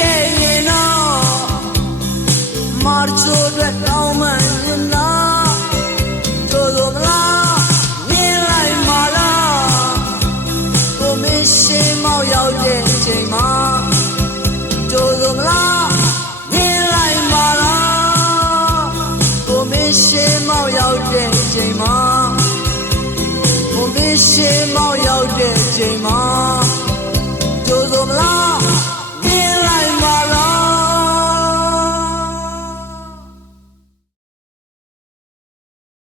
ခဲ့ရင်တော့မာချိုအတွက်တောင်းမှန်ရင်လားတို့တို့မလားမြင်လိုက်ပါလားကိုမင်းရှင်မောက်ရောက်တဲ့အချိန်မှာတို့တို့မလားမြင်လိုက်ပါလားကိုမင်းရှင်မောက်ရောက်တဲ့အချိန်မှာကိုမင်းရှင်မောက်ရောက်တဲ့အချိန်မှာ